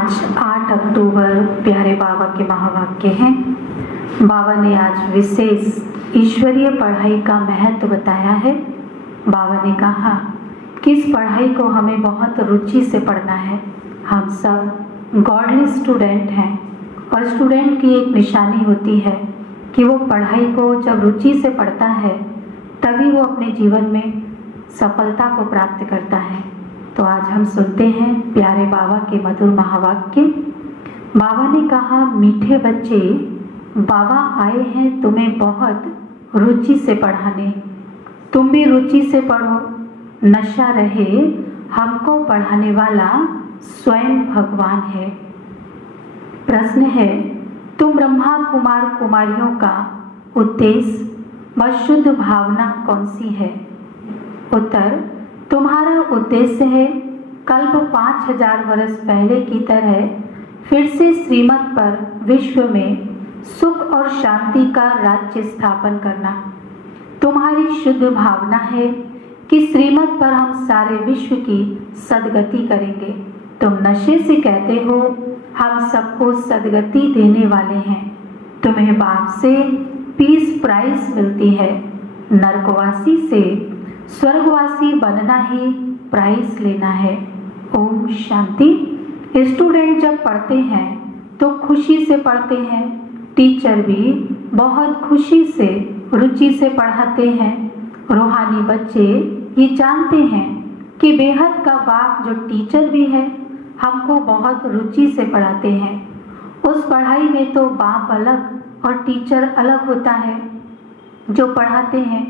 आज 8 अक्टूबर प्यारे बाबा के महावाक्य हैं। बाबा ने आज विशेष ईश्वरीय पढ़ाई का महत्व बताया है। बाबा ने कहा कि इस पढ़ाई को हमें बहुत रुचि से पढ़ना है। हम सब गॉडली स्टूडेंट हैं और स्टूडेंट की एक निशानी होती है कि वो पढ़ाई को जब रुचि से पढ़ता है तभी वो अपने जीवन में सफलता को प्राप्त करता है। तो आज हम सुनते हैं प्यारे बाबा के मधुर महावाक्य। बाबा ने कहा, मीठे बच्चे, बाबा आए हैं तुम्हें बहुत रुचि से पढ़ाने। तुम भी रुचि से पढ़ो। नशा रहे, हमको पढ़ाने वाला स्वयं भगवान है। प्रश्न है, तुम ब्रह्मा कुमार कुमारियों का उद्देश्य व शुद्ध भावना कौन सी है? उत्तर, तुम्हारा उद्देश्य है कल्प 5000 वर्ष पहले की तरह फिर से श्रीमत पर विश्व में सुख और शांति का राज्य स्थापन करना। तुम्हारी शुद्ध भावना है कि श्रीमत पर हम सारे विश्व की सद्गति करेंगे। तुम नशे से कहते हो हम सबको सद्गति देने वाले हैं। तुम्हें बाप से पीस प्राइज मिलती है। नरकवासी से स्वर्गवासी बनना ही प्राइज लेना है। ओम शांति। स्टूडेंट जब पढ़ते हैं तो खुशी से पढ़ते हैं। टीचर भी बहुत खुशी से रुचि से पढ़ाते हैं। रूहानी बच्चे ये जानते हैं कि बेहद का बाप जो टीचर भी है हमको बहुत रुचि से पढ़ाते हैं। उस पढ़ाई में तो बाप अलग और टीचर अलग होता है। जो पढ़ाते हैं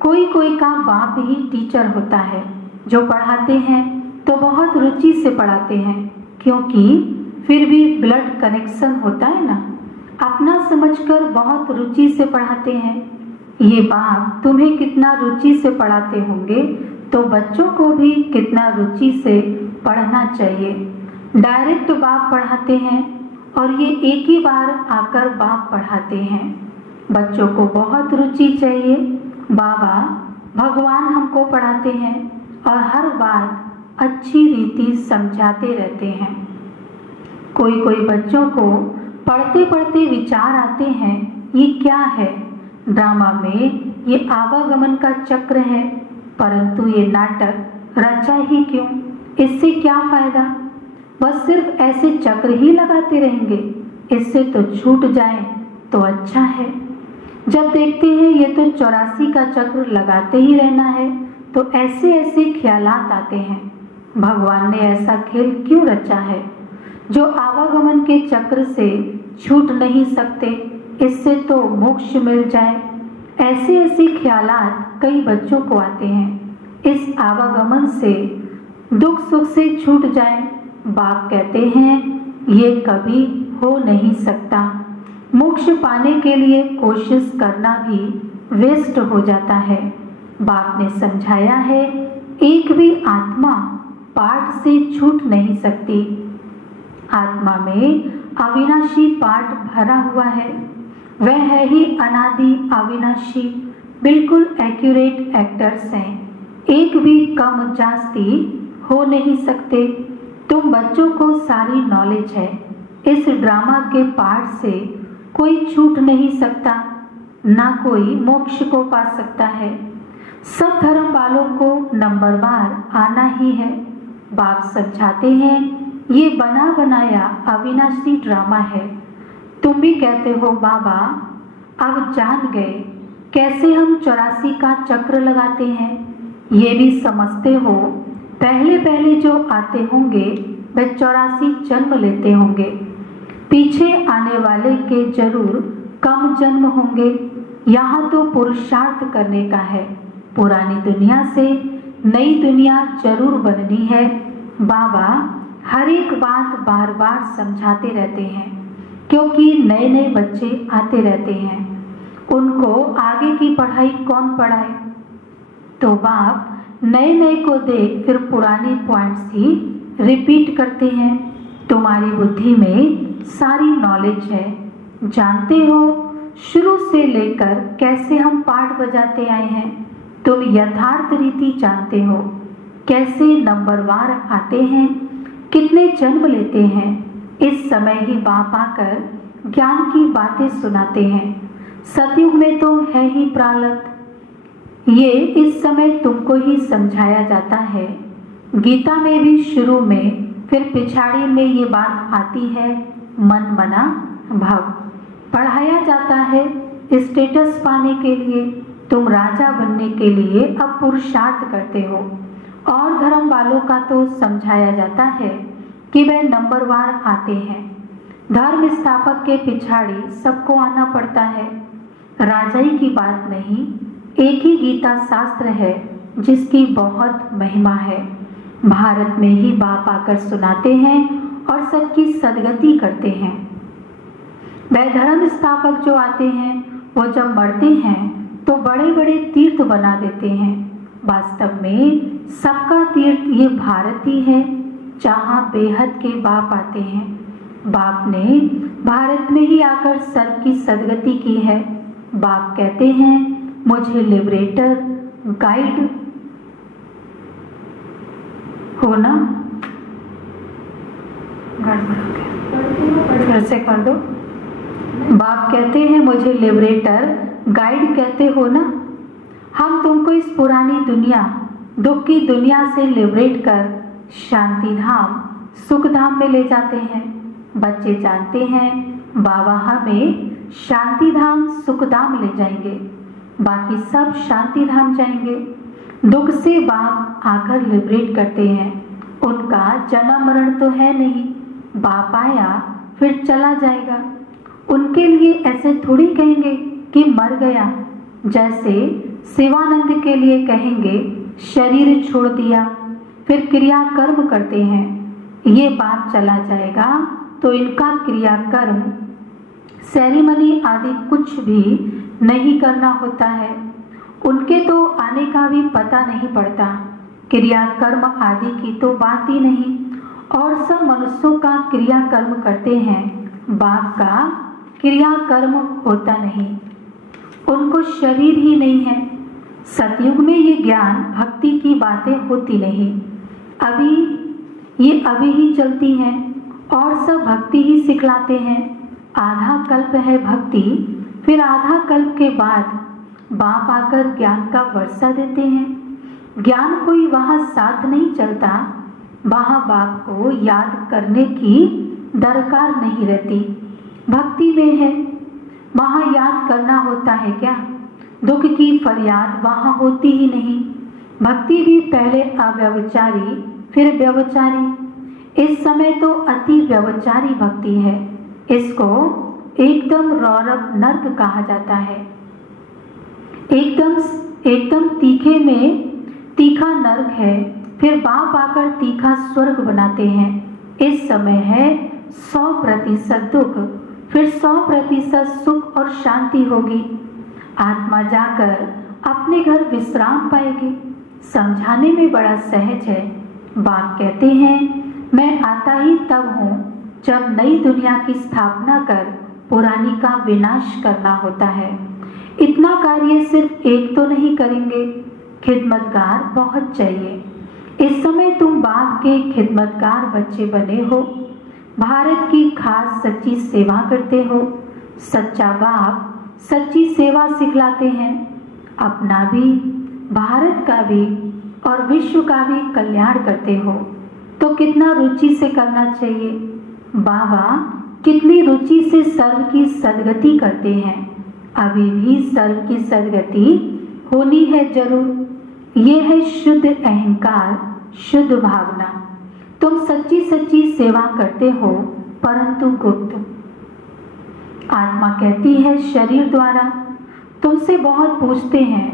कोई कोई का बाप ही टीचर होता है। जो पढ़ाते हैं तो बहुत रुचि से पढ़ाते हैं, क्योंकि फिर भी ब्लड कनेक्शन होता है ना। अपना समझकर बहुत रुचि से पढ़ाते हैं। ये बाप तुम्हें कितना रुचि से पढ़ाते होंगे तो बच्चों को भी कितना रुचि से पढ़ना चाहिए। डायरेक्ट बाप पढ़ाते हैं और ये एक ही बार आकर बाप पढ़ाते हैं। बच्चों को बहुत रुचि चाहिए। बाबा भगवान हमको पढ़ाते हैं और हर बात अच्छी रीति समझाते रहते हैं। कोई कोई बच्चों को पढ़ते पढ़ते विचार आते हैं, ये क्या है? ड्रामा में ये आवागमन का चक्र है, परंतु ये नाटक रचा ही क्यों? इससे क्या फायदा? बस सिर्फ ऐसे चक्र ही लगाते रहेंगे। इससे तो छूट जाए तो अच्छा है। जब देखते हैं ये तो 84 का चक्र लगाते ही रहना है तो ऐसे ऐसे ख्यालात आते हैं, भगवान ने ऐसा खेल क्यों रचा है जो आवागमन के चक्र से छूट नहीं सकते? इससे तो मोक्ष मिल जाए। ऐसे ऐसे ख्यालात कई बच्चों को आते हैं। इस आवागमन से दुख सुख से छूट जाए। बाप कहते हैं ये कभी हो नहीं सकता। मोक्ष पाने के लिए कोशिश करना भी वेस्ट हो जाता है। बाप ने समझाया है एक भी आत्मा पाठ से छूट नहीं सकती। आत्मा में अविनाशी पाठ भरा हुआ है। वह है ही अनादि अविनाशी। बिल्कुल एक्यूरेट एक्टर्स हैं। एक भी कम जास्ती हो नहीं सकते। तुम बच्चों को सारी नॉलेज है। इस ड्रामा के पाठ से कोई छूट नहीं सकता, ना कोई मोक्ष को पा सकता है। सब धर्म वालों को नंबरवार आना ही है। बाप समझाते हैं ये बना बनाया अविनाशी ड्रामा है। तुम भी कहते हो बाबा अब जान गए कैसे हम 84 का चक्र लगाते हैं। ये भी समझते हो पहले पहले जो आते होंगे वे 84 जन्म लेते होंगे। पीछे आने वाले के जरूर कम जन्म होंगे। यहाँ तो पुरुषार्थ करने का है। पुरानी दुनिया से नई दुनिया जरूर बननी है। बाबा हर एक बात बार बार समझाते रहते हैं, क्योंकि नए नए बच्चे आते रहते हैं। उनको आगे की पढ़ाई कौन पढ़ाए? तो बाप नए नए को देख फिर पुराने पॉइंट्स ही रिपीट करते हैं। तुम्हारी बुद्धि में सारी नॉलेज है। जानते हो शुरू से लेकर कैसे हम पाठ बजाते आए हैं। तुम यथार्थ रीति जानते हो कैसे नंबरवार आते हैं, कितने जन्म लेते हैं। इस समय ही बाप आकर ज्ञान की बातें सुनाते हैं। सतयुग में तो है ही प्रारब्ध, ये इस समय तुमको ही समझाया जाता है। गीता में भी शुरू में फिर पिछाड़ी में ये बात आती है, मन मना भव। पढ़ाया जाता है स्टेटस पाने के लिए, तुम राजा बनने के लिए अब पुरुषार्थ करते हो। और धर्म वालों का तो समझाया जाता है कि वे नंबरवार आते हैं। धर्म स्थापक के पिछाड़ी सबको आना पड़ता है। राजाई की बात नहीं, एक ही गीता शास्त्र है जिसकी बहुत महिमा है। भारत में ही बाप आकर सुनाते हैं और सबकी सदगति करते हैं। वह धर्म स्थापक जो आते हैं वो जब मरते हैं तो बड़े बड़े तीर्थ बना देते हैं। वास्तव में सबका तीर्थ ये भारत ही है जहाँ बेहद के बाप आते हैं। बाप ने भारत में ही आकर सर्व की सदगति की है। बाप कहते हैं मुझे लिबरेटर गाइड हो ना, फिर से कर दो। बाप कहते हैं मुझे लिबरेटर गाइड कहते हो ना। हम तुमको इस पुरानी दुनिया, दुख की दुनिया से लिबरेट कर शांति धाम, सुख धाम में ले जाते हैं। बच्चे जानते हैं बाबा हमें शांति धाम, सुख धाम ले जाएंगे, बाकी सब शांति धाम जाएंगे। दुख से बाप आकर लिबरेट करते हैं। उनका जन्म मरण तो है नहीं, बाप आया फिर चला जाएगा। उनके लिए ऐसे थोड़ी कहेंगे कि मर गया, जैसे शिवानंद के लिए कहेंगे शरीर छोड़ दिया, फिर क्रिया कर्म करते हैं। ये बाप चला जाएगा तो इनका क्रिया कर्म, सेरेमनी आदि कुछ भी नहीं करना होता है। उनके तो आने का भी पता नहीं पड़ता, क्रिया कर्म आदि की तो बात ही नहीं। और सब मनुष्यों का क्रिया कर्म करते हैं, बाप का क्रिया कर्म होता नहीं, उनको शरीर ही नहीं है। सतयुग में ये ज्ञान भक्ति की बातें होती नहीं, अभी ही चलती हैं और सब भक्ति ही सिखलाते हैं। आधा कल्प है भक्ति, फिर आधा कल्प के बाद बाप आकर ज्ञान का वर्षा देते हैं। ज्ञान कोई वहाँ साथ नहीं चलता, वहाँ बाप को याद करने की दरकार नहीं रहती। भक्ति में है, वहाँ याद करना होता है क्या? दुख की फरियाद वहाँ होती ही नहीं। भक्ति भी पहले अव्यभिचारी फिर व्यभिचारी, इस समय तो अति व्यभिचारी भक्ति है। इसको एकदम रौरव नर्क कहा जाता है। एकदम तीखे में तीखा नर्क है, फिर बाप आकर तीखा स्वर्ग बनाते हैं। इस समय है 100% दुख, फिर 100% सुख और शांति होगी। आत्मा जाकर अपने घर विश्राम पाएगी। समझाने में बड़ा सहज है। बाप कहते हैं मैं आता ही तब हूँ जब नई दुनिया की स्थापना कर पुरानी का विनाश करना होता है। इतना कार्य सिर्फ एक तो नहीं करेंगे, खिदमतगार बहुत चाहिए। इस समय तुम बाप के खिदमतगार बच्चे बने हो, भारत की खास सच्ची सेवा करते हो। सच्चा बाप सच्ची सेवा सिखलाते हैं, अपना भी, भारत का भी और विश्व का भी कल्याण करते हो। तो कितना रुचि से करना चाहिए। बाबा कितनी रुचि से सर्व की सदगति करते हैं। अभी भी सर्व की सदगति होनी है जरूर। ये है शुद्ध अहंकार, शुद्ध भावना। तुम सच्ची सच्ची सेवा करते हो, परंतु गुप्त। आत्मा कहती है शरीर द्वारा। तुमसे बहुत पूछते हैं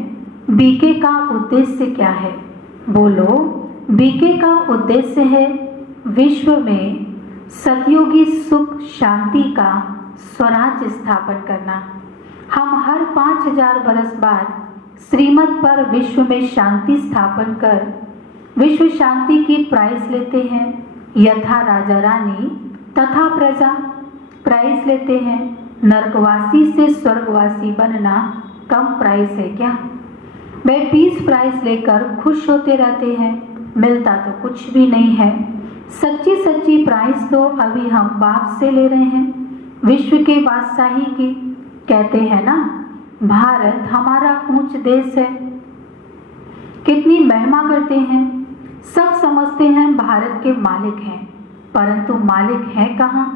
बीके का उद्देश्य क्या है। बोलो, बीके का उद्देश्य है विश्व में सतयुगी सुख शांति का स्वराज स्थापन करना। हम हर 5000 बरस बाद श्रीमत पर विश्व में शांति स्थापन कर विश्व शांति की प्राइज लेते हैं। यथा राजा रानी तथा प्रजा प्राइज लेते हैं। नरकवासी से स्वर्गवासी बनना कम प्राइस है क्या? वे 20 प्राइज लेकर खुश होते रहते हैं, मिलता तो कुछ भी नहीं है। सच्ची सच्ची प्राइस तो अभी हम बाप से ले रहे हैं, विश्व के बादशाही की। कहते हैं ना, भारत हमारा ऊंच देश है, कितनी महिमा करते हैं। सब समझते हैं भारत के मालिक हैं, परंतु मालिक है कहाँ?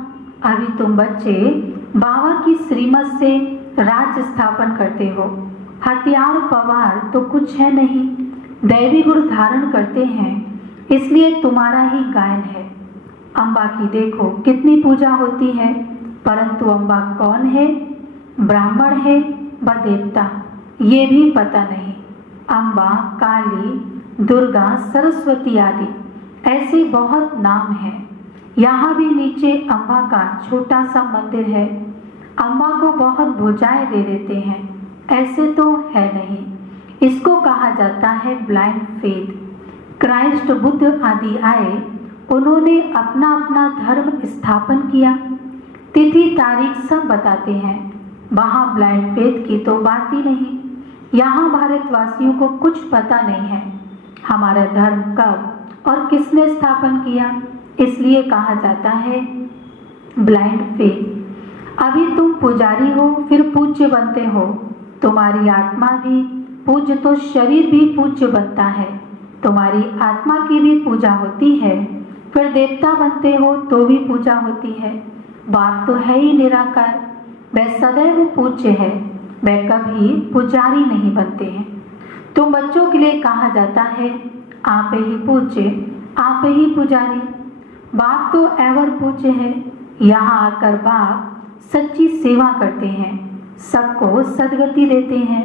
अभी तुम बच्चे बाबा की श्रीमत से राज्य स्थापन करते हो। हथियार पवार तो कुछ है नहीं, दैवी गुण धारण करते हैं, इसलिए तुम्हारा ही गायन है। अम्बा की देखो कितनी पूजा होती है, परंतु अम्बा कौन है? ब्राह्मण है व देवता, ये भी पता नहीं। अम्बा, काली, दुर्गा, सरस्वती आदि ऐसे बहुत नाम हैं। यहाँ भी नीचे अम्बा का छोटा सा मंदिर है। अम्बा को बहुत भुजाएं दे देते हैं, ऐसे तो है नहीं। इसको कहा जाता है ब्लाइंड फेथ। क्राइस्ट, बुद्ध आदि आए, उन्होंने अपना अपना धर्म स्थापन किया, तिथि तारीख सब बताते हैं। वहाँ ब्लाइंड फेथ की तो बात ही नहीं। यहाँ भारतवासियों को कुछ पता नहीं है हमारा धर्म कब और किसने स्थापन किया, इसलिए कहा जाता है ब्लाइंड फेथ। अभी तुम पुजारी हो, फिर पूज्य बनते हो। तुम्हारी आत्मा भी पूज्य तो शरीर भी पूज्य बनता है। तुम्हारी आत्मा की भी पूजा होती है, फिर देवता बनते हो तो भी पूजा होती है। बाप तो है ही निराकार, वह सदैव पूज्य है, वह कभी पुजारी नहीं बनते हैं। तुम बच्चों के लिए कहा जाता है आप ही पूज्य, आप ही पुजारी। बाप तो एवर पूज्य है। यहाँ आकर बाप सच्ची सेवा करते हैं, सबको सदगति देते हैं।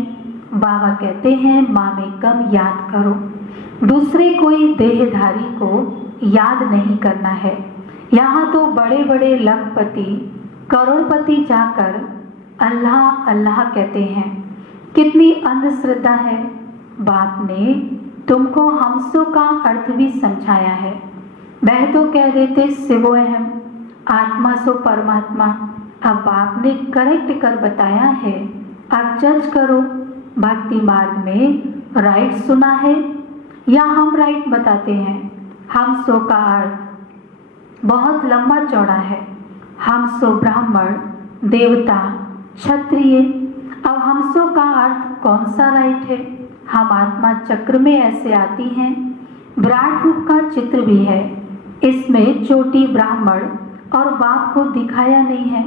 बाबा कहते हैं माँ में कम याद करो, दूसरे कोई देहधारी को याद नहीं करना है। यहाँ तो बड़े बड़े लखपति, करोड़पति जाकर अल्लाह अल्लाह कहते हैं। कितनी अंधश्रद्धा है। बाप ने तुमको हमसों का अर्थ भी समझाया है। वह तो कह देते शिवोहम, आत्मा सो परमात्मा। अब बाप ने करेक्ट कर बताया है। अब जज करो, भक्ति मार्ग में राइट सुना है या हम राइट बताते हैं? हम सो का अर्थ बहुत लंबा चौड़ा है। हम सो ब्राह्मण, देवता, क्षत्रिय। अब हमसों का अर्थ कौन सा राइट है? हम आत्मा चक्र में ऐसे आती हैं। विराट रूप का चित्र भी है, इसमें चोटी ब्राह्मण और बाप को दिखाया नहीं है।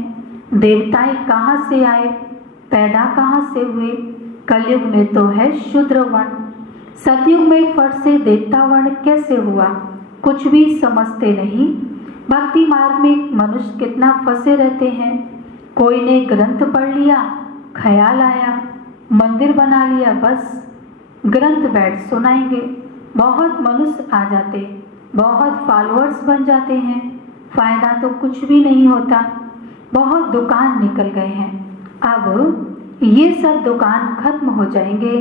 देवताएं कहाँ से आए, पैदा कहाँ से हुए? कलयुग में तो है शूद्र वर्ण, सतयुग में फट से देवता वर्ण कैसे हुआ? कुछ भी समझते नहीं। भक्ति मार्ग में मनुष्य कितना फंसे रहते हैं। कोई ने ग्रंथ पढ़ लिया, ख्याल आया, मंदिर बना लिया, बस ग्रंथ बैठ सुनाएंगे। बहुत मनुष्य आ जाते, बहुत फॉलोअर्स बन जाते हैं, फायदा तो कुछ भी नहीं होता। बहुत दुकान निकल गए हैं। अब ये सब दुकान खत्म हो जाएंगे।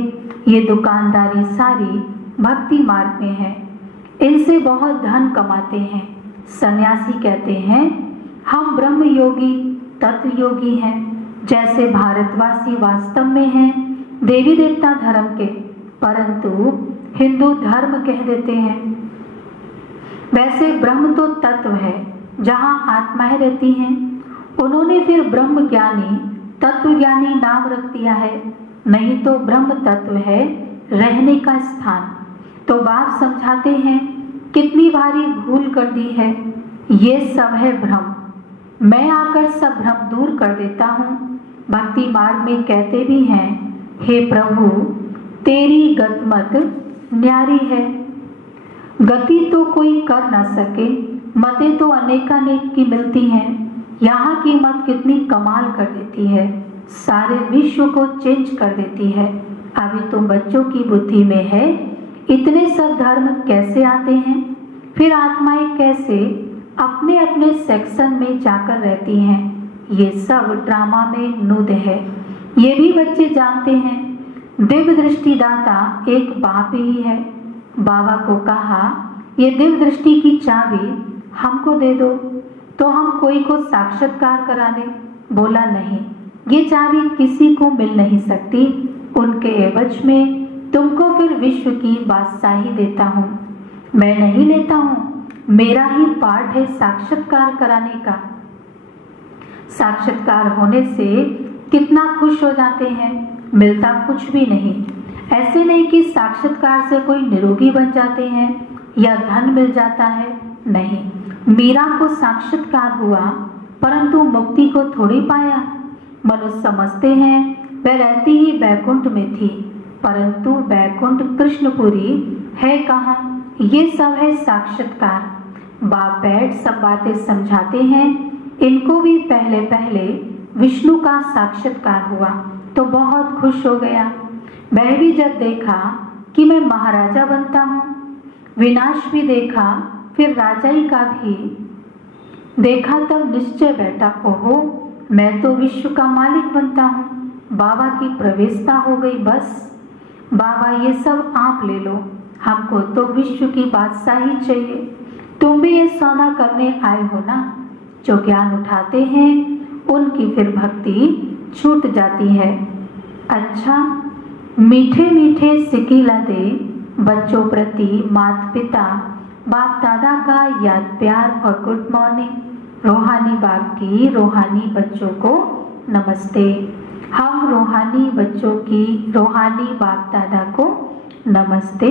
ये दुकानदारी सारी भक्ति मार्ग में है, इनसे बहुत धन कमाते हैं। सन्यासी कहते हैं हम ब्रह्म योगी, तत्व योगी हैं। जैसे भारतवासी वास्तव में हैं देवी देवता धर्म के, परंतु हिंदू धर्म कह देते हैं। वैसे ब्रह्म तो तत्व है जहाँ आत्माएं रहती हैं। उन्होंने फिर ब्रह्म ज्ञानी, तत्व ज्ञानी नाम रख दिया है, नहीं तो ब्रह्म तत्व है रहने का स्थान। तो बाप समझाते हैं कितनी भारी भूल कर दी है। ये सब है भ्रम, मैं आकर सब भ्रम दूर कर देता हूँ। भक्ति मार्ग में कहते भी हैं हे प्रभु तेरी गतमत न्यारी है। गति तो कोई कर ना सके, मतें तो अनेकानेक की मिलती हैं। यहाँ की मत कितनी कमाल कर देती है, सारे विश्व को चेंज कर देती है। अभी तुम बच्चों की बुद्धि में है इतने सब धर्म कैसे आते हैं, फिर आत्माएं कैसे अपने अपने सेक्शन में जाकर रहती हैं। ये सब ड्रामा में नूद है, ये भी बच्चे जानते हैं। दिव्य दृष्टि दाता एक बाप ही है। बाबा को कहा ये दिव्य दृष्टि की चाबी हमको दे दो तो हम कोई को साक्षात्कार करा दें। बोला नहीं, ये चाबी किसी को मिल नहीं सकती। उनके एवज में तुमको फिर विश्व की बादशाही देता हूँ। मैं नहीं लेता हूँ, मेरा ही पार्ट है साक्षात्कार कराने का। साक्षात्कार होने से कितना खुश हो जाते हैं, मिलता कुछ भी नहीं। ऐसे नहीं कि साक्षात्कार से कोई निरोगी बन जाते हैं या धन मिल जाता है, नहीं। मीरा को साक्षात्कार हुआ परंतु मुक्ति को थोड़ी पाया। मनुष्य समझते हैं वह रहती ही बैकुंठ में थी, परंतु बैकुंठ कृष्णपुरी है कहाँ। ये सब है साक्षात्कार। बाप बैठ सब बातें समझाते हैं। इनको भी पहले पहले विष्णु का साक्षात्कार हुआ तो बहुत खुश हो गया। वह भी जब देखा कि मैं महाराजा बनता हूँ, विनाश भी देखा फिर राजाई का भी देखा, तब निश्चय बैठा, ओहो मैं तो विश्व का मालिक बनता हूँ। बाबा की प्रवेशता हो गई। बस बाबा ये सब आप ले लो, हमको तो विश्व की बादशाही चाहिए। तुम भी ये सौदा करने आए हो ना। जो ज्ञान उठाते हैं उनकी फिर भक्ति छूट जाती है। अच्छा, मीठे मीठे सिकीला दे बच्चों प्रति माता पिता बाप दादा का याद प्यार और गुड मॉर्निंग। रूहानी बाप की रूहानी बच्चों को नमस्ते। हम रूहानी बच्चों की रूहानी बाप दादा को नमस्ते।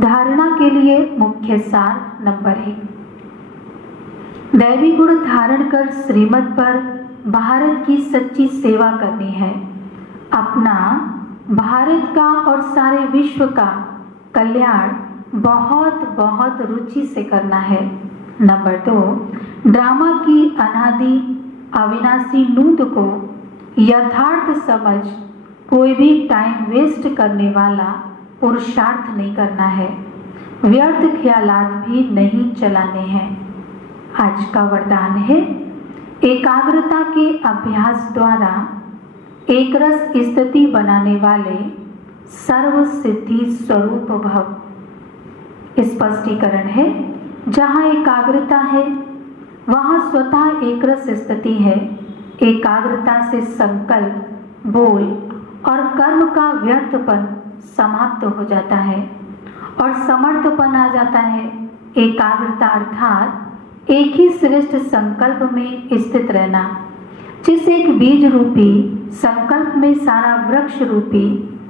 धारणा के लिए मुख्य सार नंबर 1, दैवी गुण धारण कर श्रीमत पर भारत की सच्ची सेवा करनी है। अपना, भारत का और सारे विश्व का कल्याण बहुत बहुत रुचि से करना है। नंबर 2, ड्रामा की अनादि अविनाशी नूंद को यथार्थ समझ कोई भी टाइम वेस्ट करने वाला पुरुषार्थ नहीं करना है। व्यर्थ ख्यालात भी नहीं चलाने हैं। आज का वरदान है, एकाग्रता के अभ्यास द्वारा एक रस स्थिति बनाने वाले सर्व सिद्धि स्वरूप भव। स्पष्टीकरण है, जहाँ एकाग्रता है वहाँ स्वतः एक रस स्थिति है। एकाग्रता से संकल्प, बोल और कर्म का व्यर्थपन समाप्त हो जाता है और समर्थपन आ जाता है। एकाग्रता अर्थात एक ही श्रेष्ठ संकल्प में स्थित रहना। जिस एक बीज रूपी संकल्प में सारा वृक्ष रूपी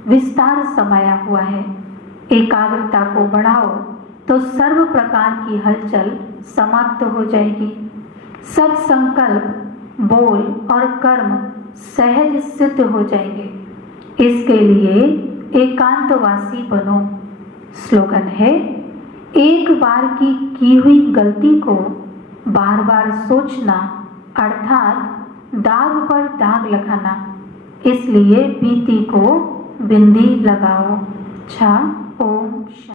विस्तार समाया हुआ है। एकाग्रता को बढ़ाओ तो सर्व प्रकार की हलचल समाप्त हो जाएगी। सब संकल्प, बोल और कर्म सहज सिद्ध हो जाएंगे। इसके लिए एकांतवासी बनो। स्लोगन है, एक बार की हुई गलती को बार बार सोचना अर्थात दाग पर दाग लगाना। इसलिए बीती को बिंदी लगाओ। अच्छा, ओम शांति।